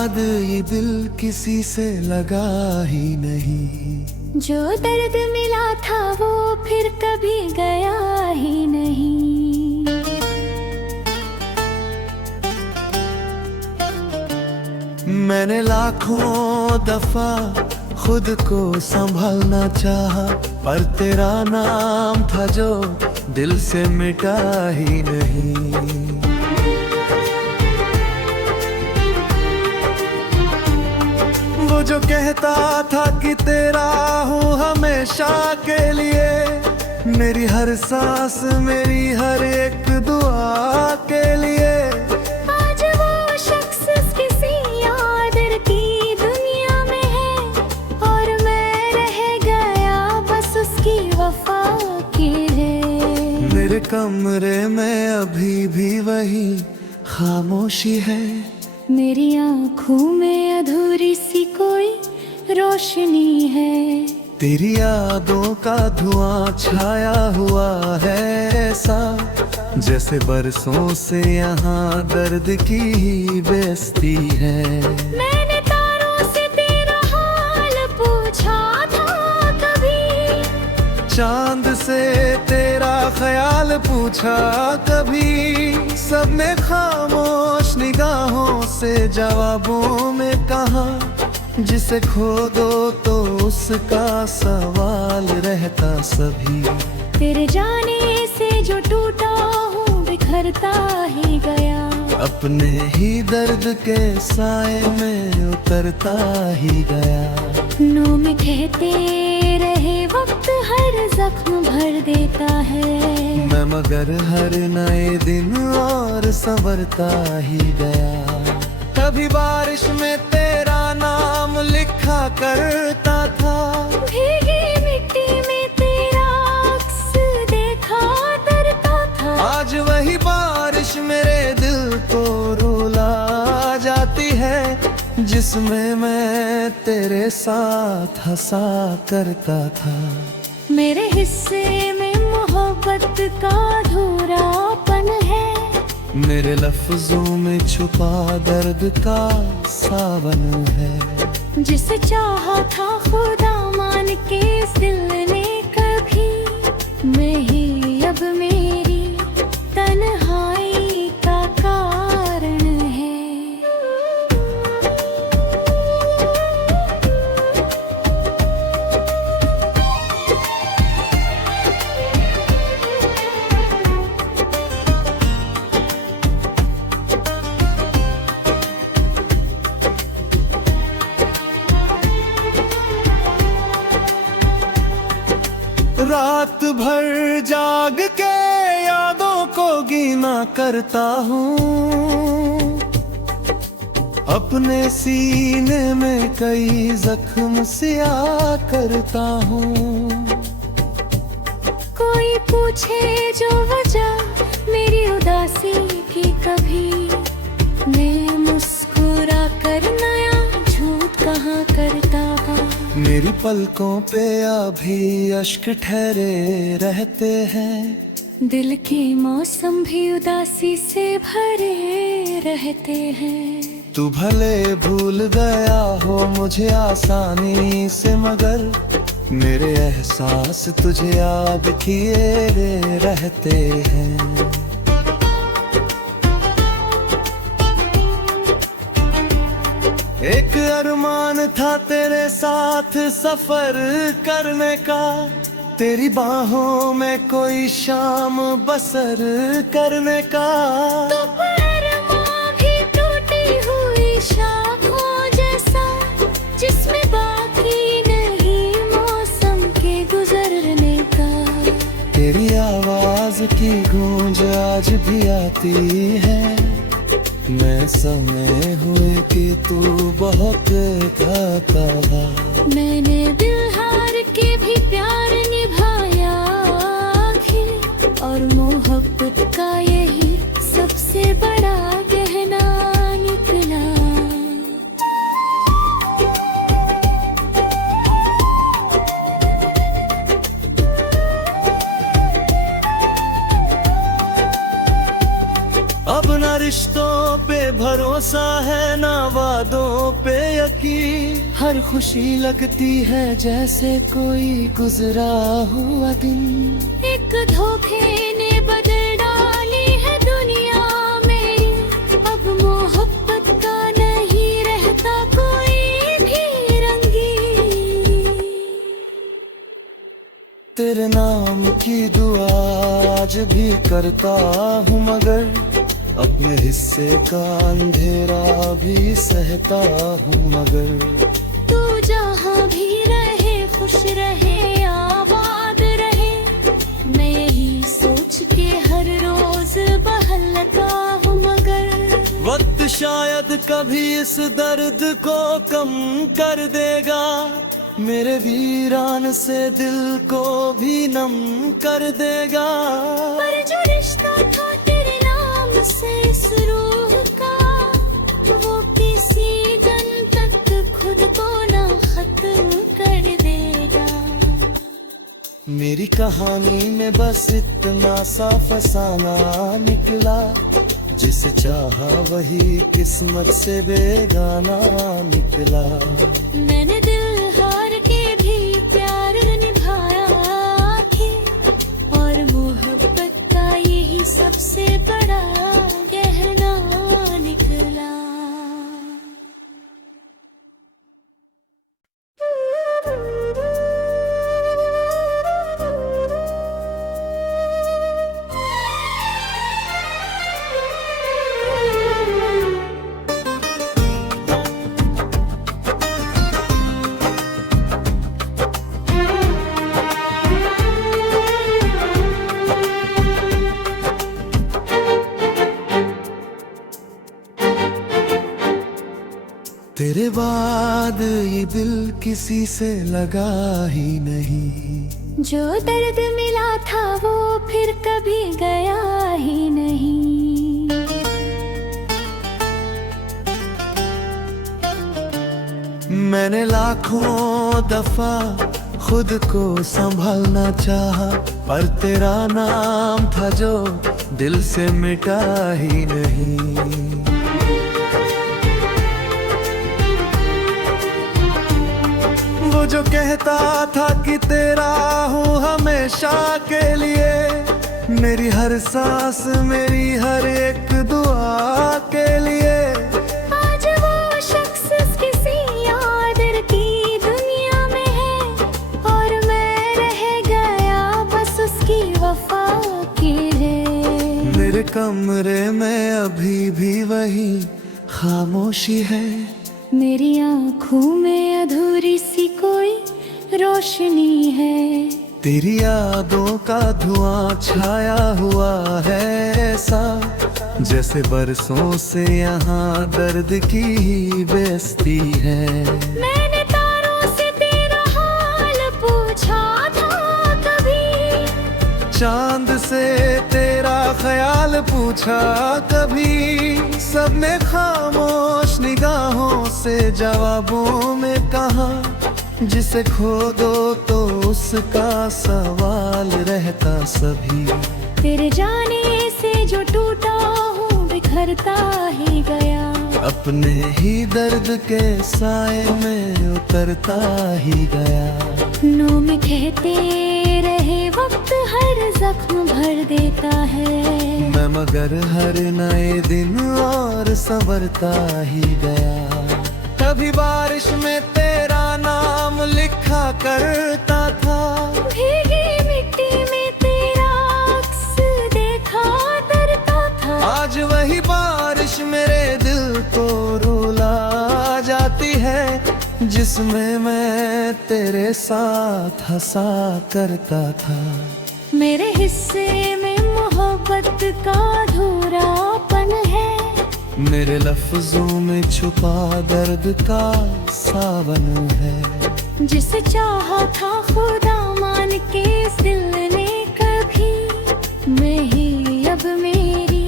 बाद ये दिल किसी से लगा ही नहीं। जो दर्द मिला था वो फिर कभी गया ही नहीं। मैंने लाखों दफा खुद को संभालना चाहा, पर तेरा नाम था जो दिल से मिटा ही नहीं। वो जो कहता था कि तेरा हूँ हमेशा के लिए, मेरी हर सांस मेरी हर एक दुआ के लिए। आज वो शख्स किसी आदर की दुनिया में है, और मैं रह गया बस उसकी वफा के लिए। मेरे कमरे में अभी भी वही खामोशी है, मेरी आँखों में अधूरी सी कोई रोशनी है। तेरी यादों का धुआं छाया हुआ है ऐसा, जैसे बरसों से यहाँ दर्द की ही बेइज्जती है। मैंने तारों से तेरा हाल पूछा था कभी, चांद से तेरा ख्याल पूछा कभी, सबने खामोश निगाहों से जवाबों में कहा, जिसे खो दो तो उसका सवाल रहता सभी। तेरे जाने से जो टूटा हूँ बिखरता ही गया, अपने ही दर्द के साए में उतरता ही गया। नो में कहते रहे वक्त हर जख्म भर देता है, मैं मगर हर नए दिन और संवरता ही गया। कभी बारिश में तेरा नाम लिखा करता था, भीगी मिट्टी में तेरा अक्स देखा करता था। आज वही बारिश मेरे दिल को रुला जाती है, जिसमें मैं तेरे साथ हंसा करता था। मेरे हिस्से में मोहब्बत का अधूरापन है, मेरे लफ्जों में छुपा दर्द का सावन है। जिसे चाहा था खुदा मान के इस दिल ने कभी, मैं ही अब मेरी तन्हाई का कारण है। रात भर जाग के यादों को गिना करता हूँ, अपने सीने में कई जख्म सिया करता हूँ। कोई पूछे जो वजह मेरी उदासी की कभी, मैं मुस्कुरा कर नया झूठ कहाँ करता हूँ। मेरी पलकों पे अभी अश्क ठहरे रहते हैं, दिल के मौसम भी उदासी से भरे रहते हैं। तू भले भूल गया हो मुझे आसानी से, मगर मेरे एहसास तुझे याद किए रहते हैं। एक अरमान था तेरे साथ सफर करने का, तेरी बाहों में कोई शाम बसर करने का। तो अरमान भी टूटी हुई शाखों जैसा, जिसमें बाकी नहीं मौसम के गुजरने का। तेरी आवाज की गूंज आज भी आती है, मैं समय हुए कि तू बहुत गाता था। मैंने दिल हार के भी प्यार निभाया आखिर, और मोहब्बत का यही सबसे बड़ा गहना निकला। अब न रिश्तों पे भरोसा है, ना वादों यकीन, हर खुशी लगती है जैसे कोई गुजरा हुआ दिन। एक धोखे ने बदल डाली है दुनिया मेरी, अब मोहब्बत का नहीं रहता कोई भी रंगी। तेरे नाम की दुआ आज भी करता हूँ, मगर अपने हिस्से का अंधेरा भी सहता हूँ। मगर तू जहाँ भी रहे खुश रहे आबाद रहे, मैं यही सोच के हर रोज बहलता हूँ। मगर वक्त शायद कभी इस दर्द को कम कर देगा, मेरे वीरान से दिल को भी नम कर देगा। पर जो रिश्ता था तेरे नाम से इस रूह का, वो किसी दिन तक खुद को ना खत्म कर देगा। मेरी कहानी में बस इतना सा फसाना निकला, जिसे चाहा वही किस्मत से बेगाना निकला। मैंने दिल हार के भी प्यार निभाया है, और मोहब्बत का यही सबसे बड़ा गहना निकला। तेरे बाद ये दिल किसी से लगा ही नहीं, जो दर्द मिला था वो फिर कभी गया ही नहीं। मैंने लाखों दफा खुद को संभालना चाहा, पर तेरा नाम था जो दिल से मिटा ही नहीं। वो जो कहता था कि तेरा हूँ हमेशा के लिए, मेरी हर सांस मेरी हर एक दुआ के लिए। आज वो शख्स किसी यादर की दुनिया में है, और मैं रह गया बस उसकी वफा के लिए। मेरे कमरे में अभी भी वही खामोशी है, मेरी आँखों में अधूरी सी कोई रोशनी है। तेरी यादों का धुआं छाया हुआ है ऐसा, जैसे बरसों से यहाँ दर्द की ही बेइज्जती है। मैंने तारों से तेरा हाल पूछा था कभी, चांद से तेरा ख्याल पूछा कभी, सबने खामोश निगाहों से जवाबों में कहा, जिसे खो दो तो उसका सवाल रहता सभी। तेरे जाने से जो टूटा हूँ बिखरता ही गया, अपने ही दर्द के साए में उतरता ही गया। नो में कहते रहे वक्त हर जख्म भर देता है, मैं मगर हर नए दिन और संवरता ही गया। कभी बारिश में तेरा नाम लिखा करता था, भीगी मिट्टी में तेरा अक्स देखा डरता था। आज वही बारिश मेरे दिल को रुला जाती है, जिसमें मैं तेरे साथ हंसा करता था। मेरे हिस्से में मोहब्बत का अधूरापन है, मेरे लफ्जों में छुपा दर्द का सावन है। जिसे चाहा था खुदा मान के इस दिल ने कभी, मैं ही अब मेरी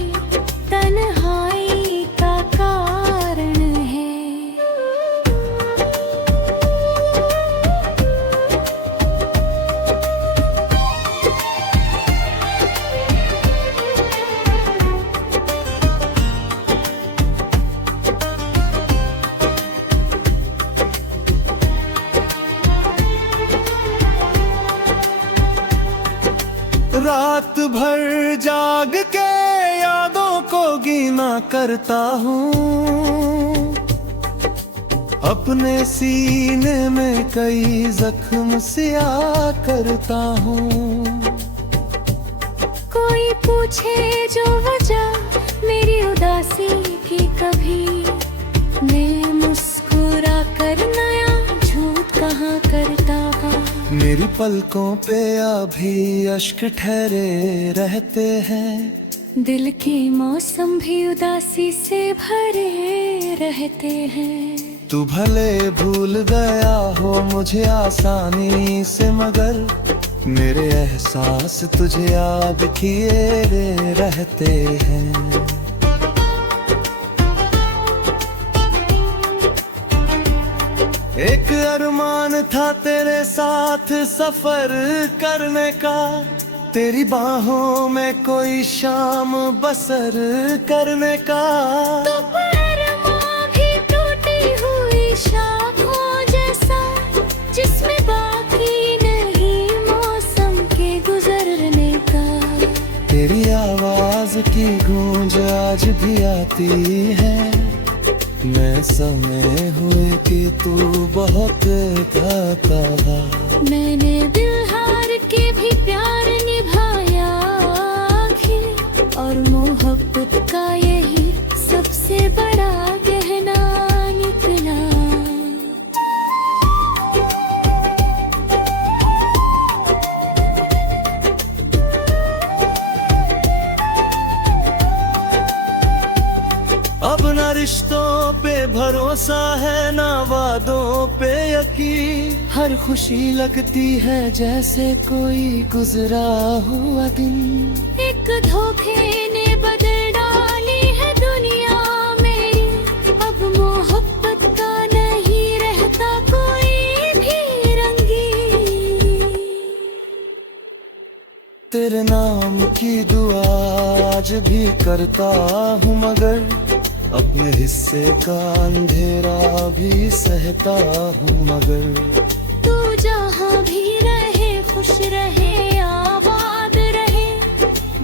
तन्हाई का कारण है। रात भर जाग के यादों को गीना करता हूँ, अपने सीने में कई जख्म सिया करता हूँ। कोई पूछे जो वजह मेरी उदासी की, कभी मैं मुस्कुरा कर नया झूठ कहाँ करता हूँ। मेरी पलकों पे अभी अश्क ठहरे रहते हैं, दिल के मौसम भी उदासी से भरे रहते हैं। तू भले भूल गया हो मुझे आसानी से, मगर मेरे एहसास तुझे याद किए रहते हैं। एक अरमान था तेरे साथ सफर करने का, तेरी बाहों में कोई शाम बसर करने का। तो अरमां भी टूटी हुई शाखों जैसा, जिसमें बाकी नहीं मौसम के गुजरने का। तेरी आवाज की गूंज आज भी आती है, मैं समय हुए कि तू बहुत गाता था। मैंने दिल हार के भी प्यार निभाया आखिर, और मोहब्बत का यही सबसे बड़ा गहना निकला। अब न रिश्तों पे भरोसा है, ना वादों पे यकीन। हर खुशी लगती है जैसे कोई गुजरा हुआ दिन। एक धोखे ने बदल डाली है दुनिया मेरी, अब मोहब्बत का नहीं रहता कोई भी रंगी। तेरे नाम की दुआ आज भी करता हूँ, मगर अपने हिस्से का अंधेरा भी सहता हूँ। मगर तू जहाँ भी रहे खुश रहे आबाद रहे,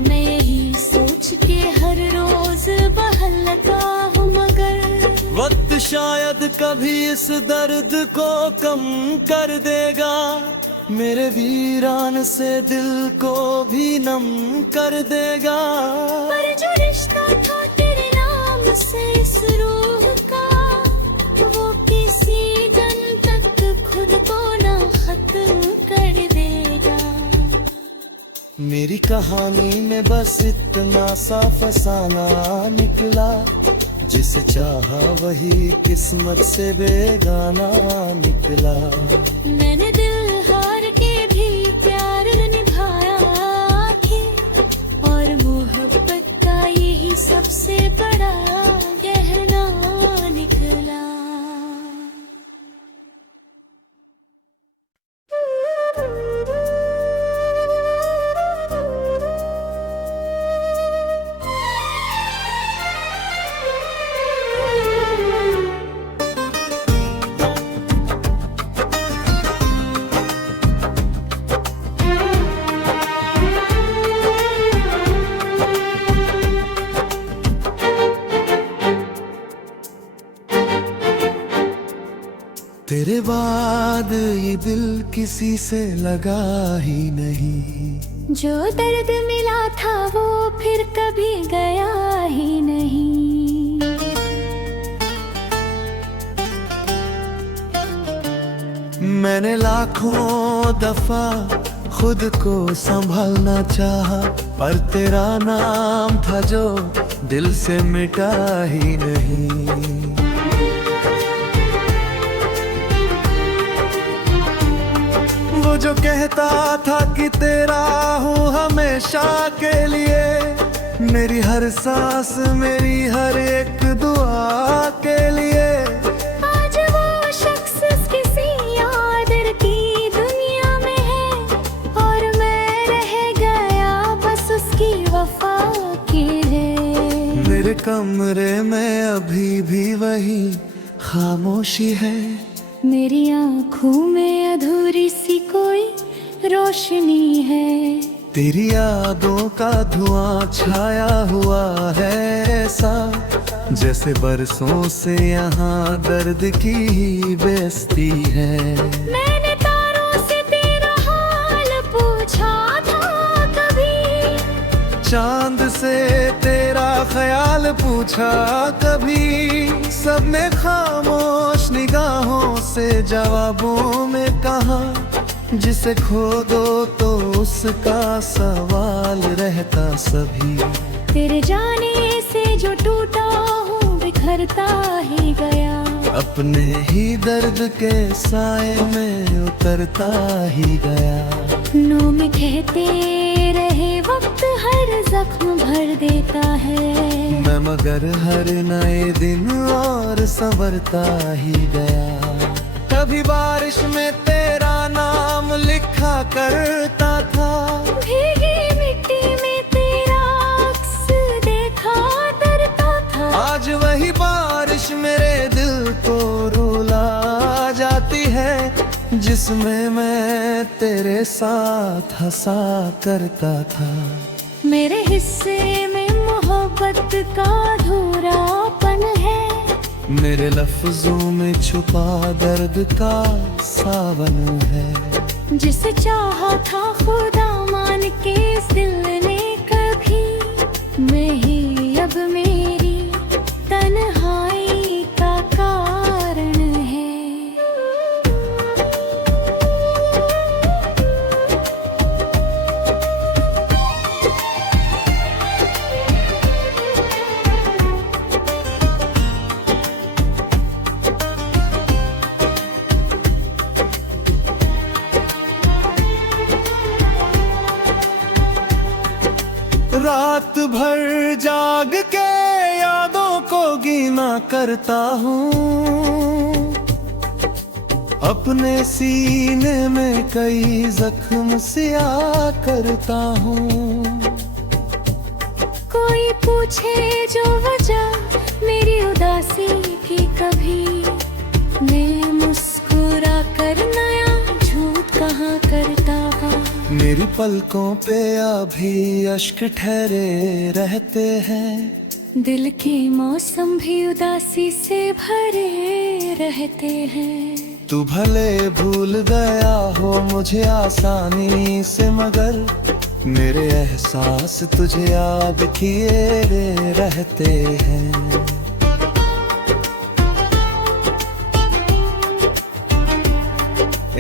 मैं यही सोच के हर रोज बहलता हूँ। मगर वक्त शायद कभी इस दर्द को कम कर देगा, मेरे वीरान से दिल को भी नम कर देगा। पर जो रिश्ता था तेरे नाम से इस रूह का, वो किसी दिन तक खुद को ना खत्म कर देगा। मेरी कहानी में बस इतना सा फसाना निकला, जिसे चाहा वही किस्मत से बेगाना निकला। मैंने दिल हार के भी प्यार निभाया आखिर, और मोहब्बत का यही सबसे बड़ा गहना निकला। तेरे बाद ये दिल किसी से लगा ही नहीं, जो दर्द मिला था वो फिर कभी गया ही नहीं। मैंने लाखों दफा खुद को संभालना चाहा, पर तेरा नाम था जो दिल से मिटा ही नहीं। वो जो कहता था कि तेरा हूँ हमेशा के लिए, मेरी हर सांस मेरी हर एक दुआ के लिए। आज वो शख्स किसी यादर की दुनिया में है, और मैं रह गया बस उसकी वफा की है। मेरे कमरे में अभी भी वही खामोशी है, मेरी आँखों में अधूरी सी कोई रोशनी है। तेरी यादों का धुआं छाया हुआ है ऐसा, जैसे बरसों से यहाँ दर्द की ही बेइज्जती है। मैंने तारों से तेरा हाल पूछा था कभी, चांद से तेरा ख्याल पूछा कभी, सबने खामोश निगाहों से जवाबों में कहा, जिसे खो दो तो उसका सवाल रहता सभी। तेरे जाने से जो टूटा हूँ बिखरता ही गया, अपने ही दर्द के साए में उतरता ही गया। नो में कहते रहे वक्त हर जख्म भर देता है, मैं मगर हर नए दिन और संवरता ही गया। कभी बारिश में तेरा नाम लिखा करता था, भीगी मिट्टी में तेरा अक्स देखा डरता था। आज वही बारिश मेरे दिल को रुला जाती है, जिसमें मैं तेरे साथ हंसा करता था। मेरे हिस्से में मोहब्बत का अधूरापन है, मेरे लफ्जों में छुपा दर्द का सावन है। जिसे चाहा था खुदा मान के इस दिल ने कभी, मैं ही अब मेरी तन्हाई का कारण है। रात भर जाग के यादों को गिना करता हूँ, अपने सीने में कई जख्म सिया करता हूँ। कोई पूछे जो वजह मेरी उदासी की कभी, मैं मुस्कुरा कर नया झूठ कहाँ करता हूँ। मेरी पलकों पे अभी अश्क ठहरे रहते हैं, दिल के मौसम भी उदासी से भरे रहते हैं। तू भले भूल गया हो मुझे आसानी से, मगर मेरे एहसास तुझे याद किए रहते हैं।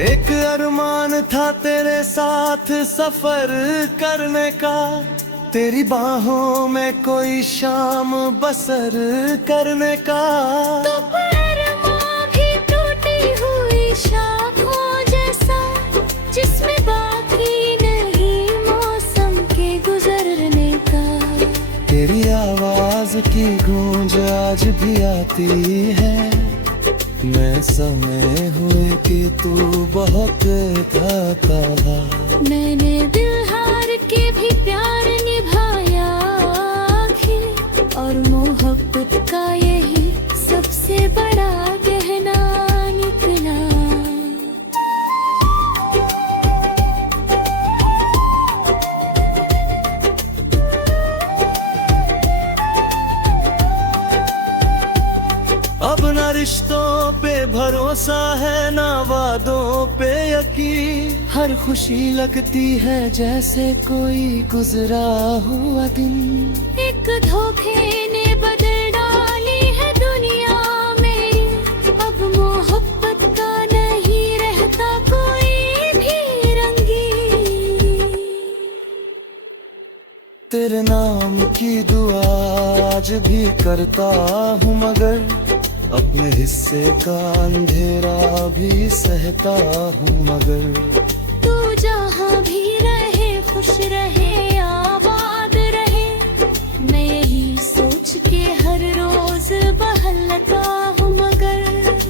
एक अरमान था तेरे साथ सफर करने का, तेरी बाहों में कोई शाम बसर करने का। अरमान भी टूटी हुई शाखों जैसा, जिसमें बाकी नहीं मौसम के गुजरने का। तेरी आवाज की गूंज आज भी आती है, मैं समय हुए कि तू बहुत गाता था। मैंने दिल हार के भी प्यार निभाया आखिर, और मोहब्बत का यही सबसे बड़ा गहना निकला। अब न रिश्तों पे भरोसा है ना वादों पे यकीन, हर खुशी लगती है जैसे कोई गुजरा हुआ दिन। एक धोखे ने बदल डाली है दुनिया में, अब मोहब्बत का नहीं रहता कोई भी रंगी। तेरे नाम की दुआ आज भी करता हूँ, मगर अपने हिस्से का अंधेरा भी सहता हूँ। मगर तू जहाँ भी रहे खुश रहे आबाद रहे, मैं यही सोच के हर रोज बहलता हूँ। मगर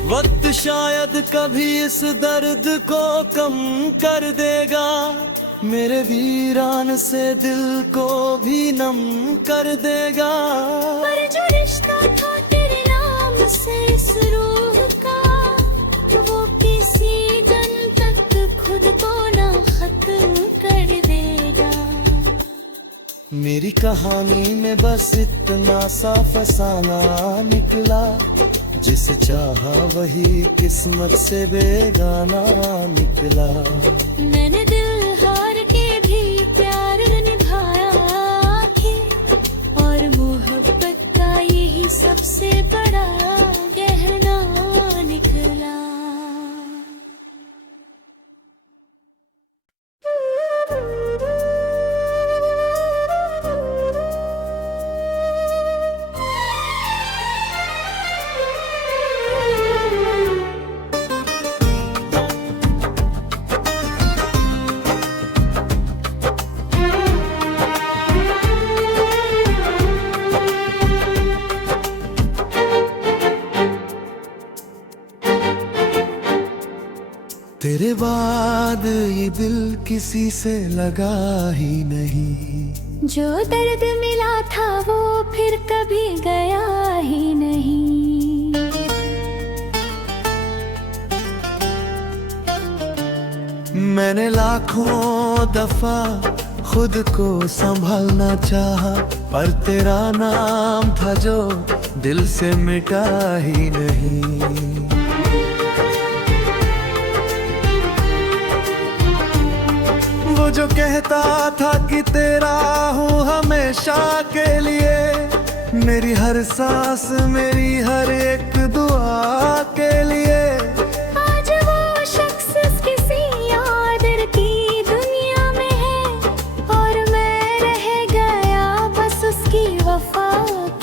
वक्त शायद कभी इस दर्द को कम कर देगा, मेरे वीरान से दिल को भी नम कर देगा। पर जो रिश्ता था तेरे नाम से इस रूह का, वो किसी दिन तक खुद को ना खत्म कर देगा। मेरी कहानी में बस इतना सा फसाना निकला, जिसे चाहा वही किस्मत से बेगाना निकला। मैंने दिल हार के भी प्यार निभाया है, और मोहब्बत का यही सबसे बड़ा गहना निकला। तेरे बाद ये दिल किसी से लगा ही नहीं, जो दर्द मिला था वो फिर कभी गया ही नहीं। मैंने लाखों दफा खुद को संभालना चाहा, पर तेरा नाम था जो दिल से मिटा ही नहीं। वो जो कहता था कि तेरा हूँ हमेशा के लिए, मेरी हर सांस मेरी हर एक दुआ के लिए। आज वो शख्स किसी यादर की दुनिया में है, और मैं रह गया बस उसकी वफा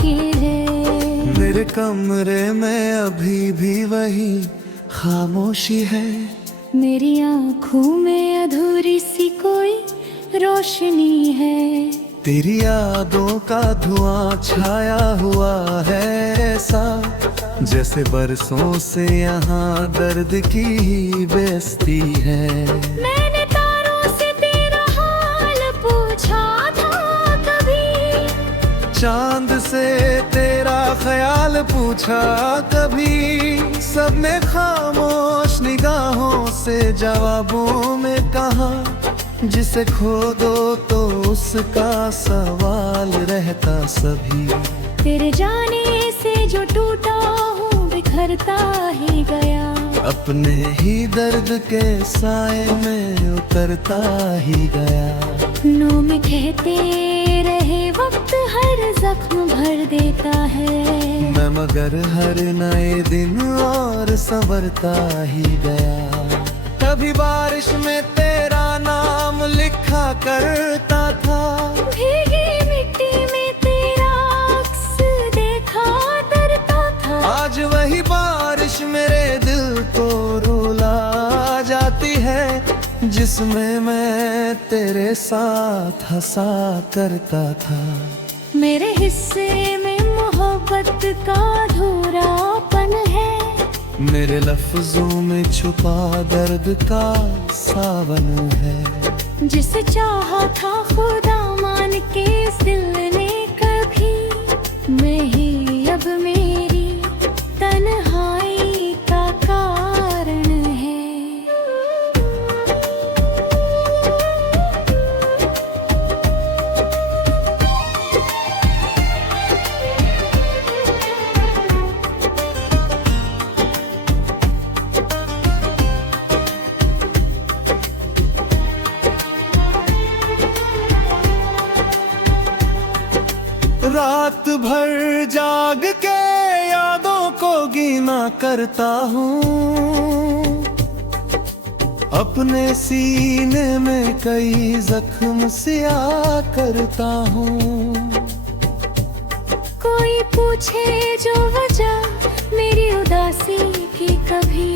की है। मेरे कमरे में अभी भी वही खामोशी है, मेरी आँखों में अधूरी सी कोई रोशनी है। तेरी यादों का धुआं छाया हुआ है ऐसा, जैसे बरसों से यहाँ दर्द की ही बेइज्जती है। मैंने तारों से तेरा हाल पूछा था कभी, चांद से तेरा ख्याल पूछा कभी, सबने खामोश निगाहों से जवाबों में कहा, जिसे खो दो तो उसका सवाल रहता सभी। तेरे जाने से जो टूटा हूँ बिखरता ही गया, अपने ही दर्द के साए में उतरता ही गया। नो में कहते रहे वक्त हर जख्म भर देता है, मैं मगर हर नए दिन और संवरता ही गया। कभी बारिश में तेरा नाम लिखा करता था, भीगी मिट्टी में तेरा अक्स देखा करता था। आज वही बारिश मेरे दिल को रुला जाती है, जिसमें मैं तेरे साथ हंसा करता था। मेरे हिस्से में मोहब्बत का अधूरापन है, मेरे लफ्जों में छुपा दर्द का सावन है। जिसे चाहा था खुदा मान के इस दिल ने कभी, मैं ही अब मेरी तन्हाई का कारण है। रात भर जाग के यादों को गिना करता हूँ, अपने सीने में कई जख्म सिया करता हूँ। कोई पूछे जो वजह मेरी उदासी की कभी,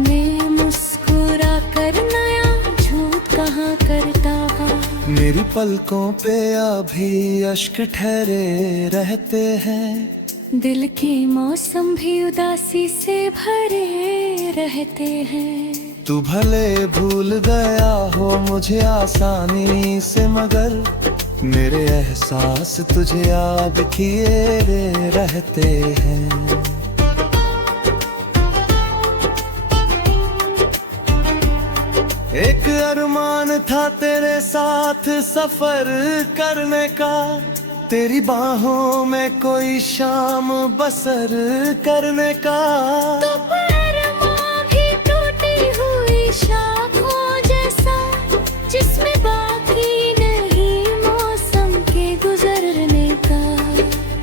मैं मुस्कुरा कर नया झूठ कहाँ करता हूँ। मेरी पलकों पे अभी अश्क ठहरे रहते हैं, दिल के मौसम भी उदासी से भरे रहते हैं। तू भले भूल गया हो मुझे आसानी से, मगर मेरे एहसास तुझे याद किए रहते हैं। एक अरमान था तेरे साथ सफर करने का, तेरी बाहों में कोई शाम बसर करने का। दोपहर भी टूटी हुई शाखों जैसा, जिसमें बाकी नहीं मौसम के गुजरने का।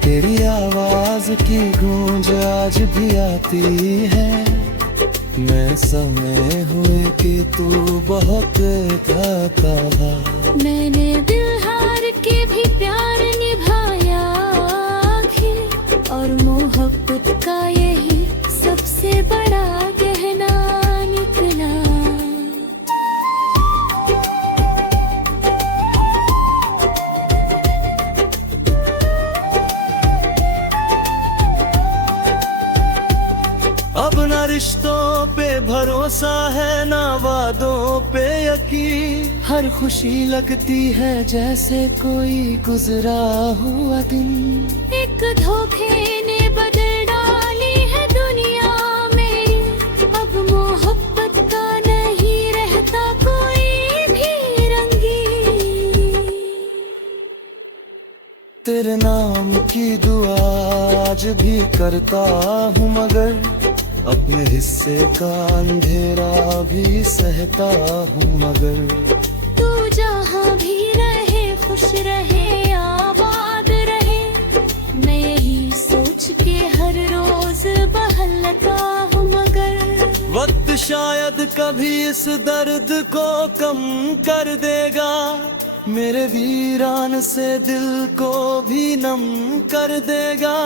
तेरी आवाज की गूंज आज भी आती है, मैं समय हुए कि तू बहुत गाता था। मैंने दिल हार के भी प्यार निभाया आखिर, और मोहब्बत का यही सबसे बड़ा गहना निकला। अब न रिश्तों पे भरोसा है, ना वादों पे यकीन। हर खुशी लगती है जैसे कोई गुजरा हुआ दिन। एक धोखे ने बदल डाली है दुनिया मेरी, अब मोहब्बत का नहीं रहता कोई भी रंगी। तेरे नाम की दुआ आज भी करता हूँ, मगर अपने हिस्से का अंधेरा भी सहता हूँ। मगर तू जहाँ भी रहे खुश रहे आबाद रहे, मैं यही सोच के हर रोज बहलता हूँ। मगर वक्त शायद कभी इस दर्द को कम कर देगा, मेरे वीरान से दिल को भी नम कर देगा।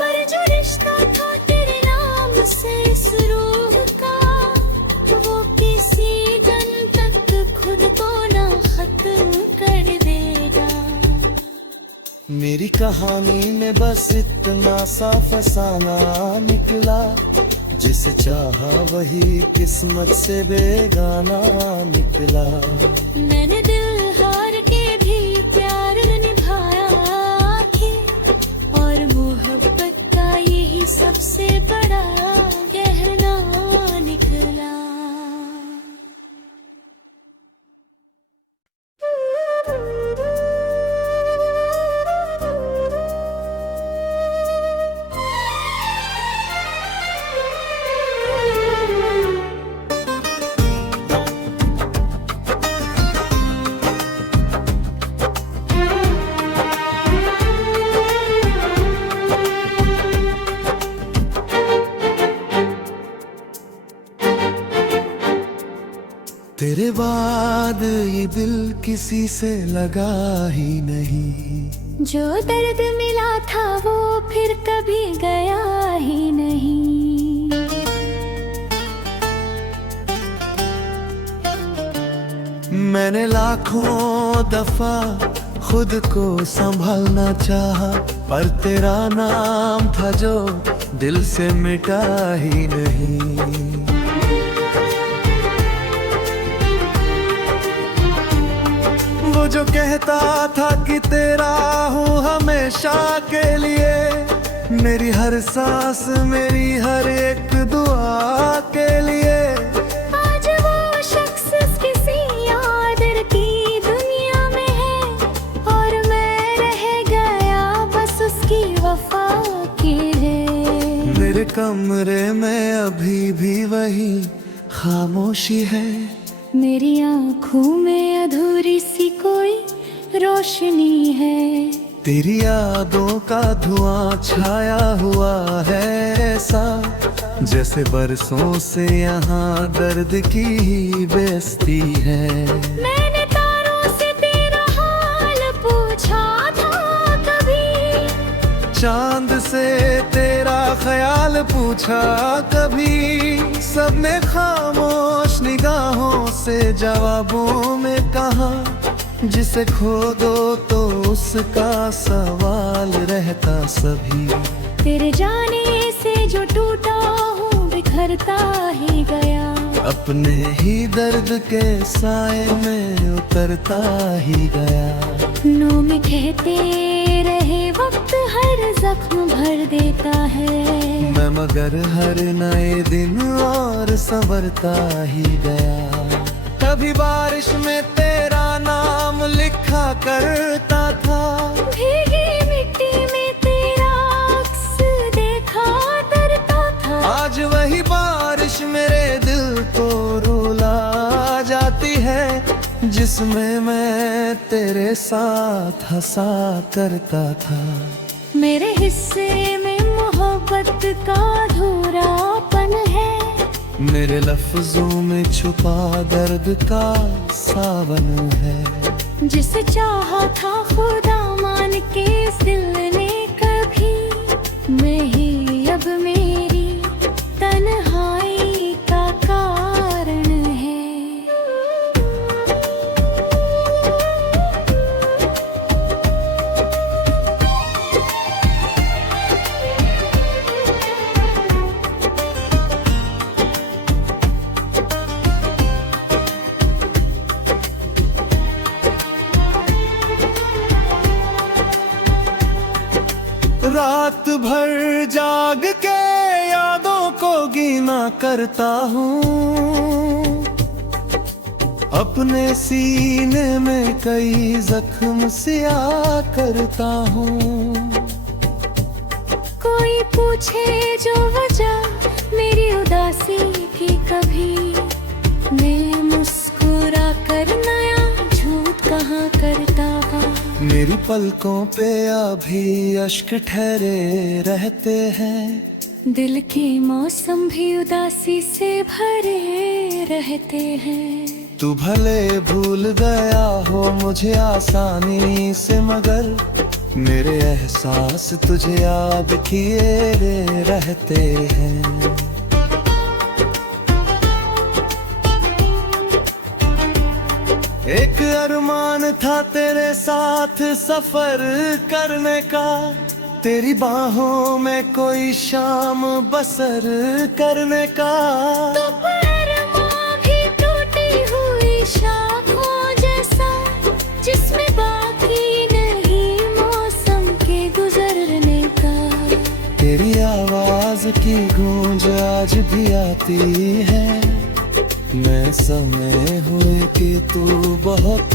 पर जो रिश्ता था तेरे नाम से इस रूह का, वो किसी दिन तक खुद को ना खत्म कर देगा। मेरी कहानी में बस इतना सा फसाना निकला, जिसे चाहा वही किस्मत से बेगाना निकला। मैंने दिल हार के भी प्यार निभाया आखिर, और मोहब्बत का यही सबसे बड़ा गहना निकला। तेरे बाद ये दिल किसी से लगा ही नहीं, जो दर्द मिला था वो फिर कभी गया ही नहीं। मैंने लाखों दफा खुद को संभालना चाहा, पर तेरा नाम था जो दिल से मिटा ही नहीं। वो जो कहता था कि तेरा हूँ हमेशा के लिए, मेरी हर सांस मेरी हर एक दुआ के लिए। आज वो शख्स किसी यादर की दुनिया में है, और मैं रह गया बस उसकी वफा की है। मेरे कमरे में अभी भी वही खामोशी है, मेरी आँखों में अधूरी सी कोई रोशनी है। तेरी यादों का धुआं छाया हुआ है ऐसा, जैसे बरसों से यहाँ दर्द की ही बेइज्जती है। मैंने तारों से तेरा हाल पूछा था कभी, चांद से तेरा ख्याल पूछा कभी, सबने खामोश निगाहों से जवाबों में कहा, जिसे खो दो तो उसका सवाल रहता सभी। तेरे जाने से जो टूटा हूँ बिखरता ही गया, अपने ही दर्द के साए में उतरता ही गया। नो में कहते रहे वक्त हर जख्म भर देता है, मैं मगर हर नए दिन और संवरता ही गया। कभी बारिश में तेरा नाम लिखा करता था, भीगी मिट्टी में तेरा अक्स देखा डरता था। आज वही बारिश मेरे दिल को रुला जाती है, जिसमें मैं तेरे साथ हंसा करता था। मेरे हिस्से में मोहब्बत का अधूरापन है, मेरे लफ्जों में छुपा दर्द का सावन है। जिसे चाहा था खुदा मान के इस दिल ने कभी, मैं ही अब मेरी तन्हाई का कारण है। रात भर जाग के यादों को गिना करता हूँ, अपने सीने में कई जख्म सिया करता हूँ। कोई पूछे जो वजह मेरी उदासी की, कभी मैं मुस्कुरा कर नया झूठ कहाँ करता था। मेरी पलकों पे अभी अश्क ठहरे रहते हैं, दिल के मौसम भी उदासी से भरे रहते हैं। तू भले भूल गया हो मुझे आसानी से, मगर मेरे एहसास तुझे याद किए रहते हैं। एक अरमान था तेरे साथ सफर करने का, तेरी बाहों में कोई शाम बसर करने का। तो अरमान भी टूटी हुई शाखों जैसा, जिसमें बाकी नहीं मौसम के गुजरने का। तेरी आवाज की गूंज आज भी आती है, मैं समय हुए कि तू बहुत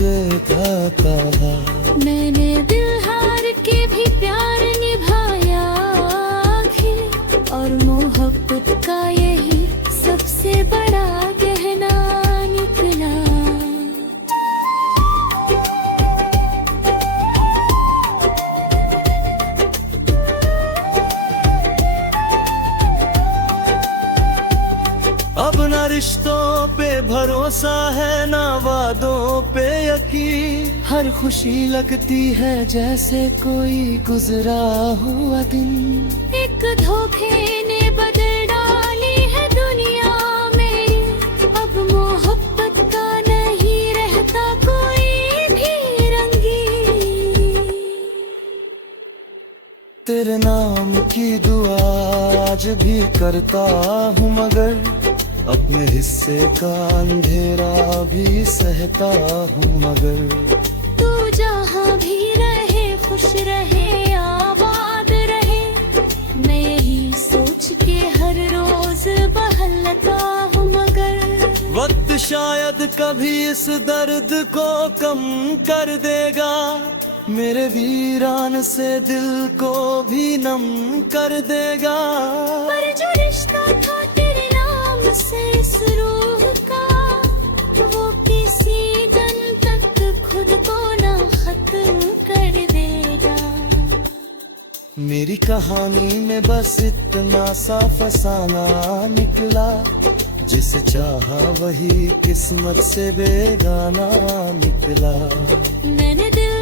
गाता था। मैंने दिल हार के भी प्यार निभाया आखिर, और मोहब्बत का यही सबसे बड़ा गहना निकला। अब न रिश्तों पे भरोसा है, ना वादों पे यकीन। हर खुशी लगती है जैसे कोई गुजरा हुआ दिन। एक धोखे ने बदल डाली है दुनिया में, अब मोहब्बत का नहीं रहता कोई भी रंगी। तेरे नाम की दुआ आज भी करता हूँ, मगर अपने हिस्से का अंधेरा भी सहता हूँ। मगर तू जहाँ भी रहे खुश रहे आबाद रहे, मैं यही सोच के हर रोज बहलता हूँ। मगर वक्त शायद कभी इस दर्द को कम कर देगा, मेरे वीरान से दिल को भी नम कर देगा। पर जो रिश्ता था तेरे नाम से इस रूह का, वो किसी दिन तक खुद को ना खत्म कर देगा। मेरी कहानी में बस इतना सा फसाना निकला, जिसे चाहा वही किस्मत से बेगाना निकला। मैंने दिल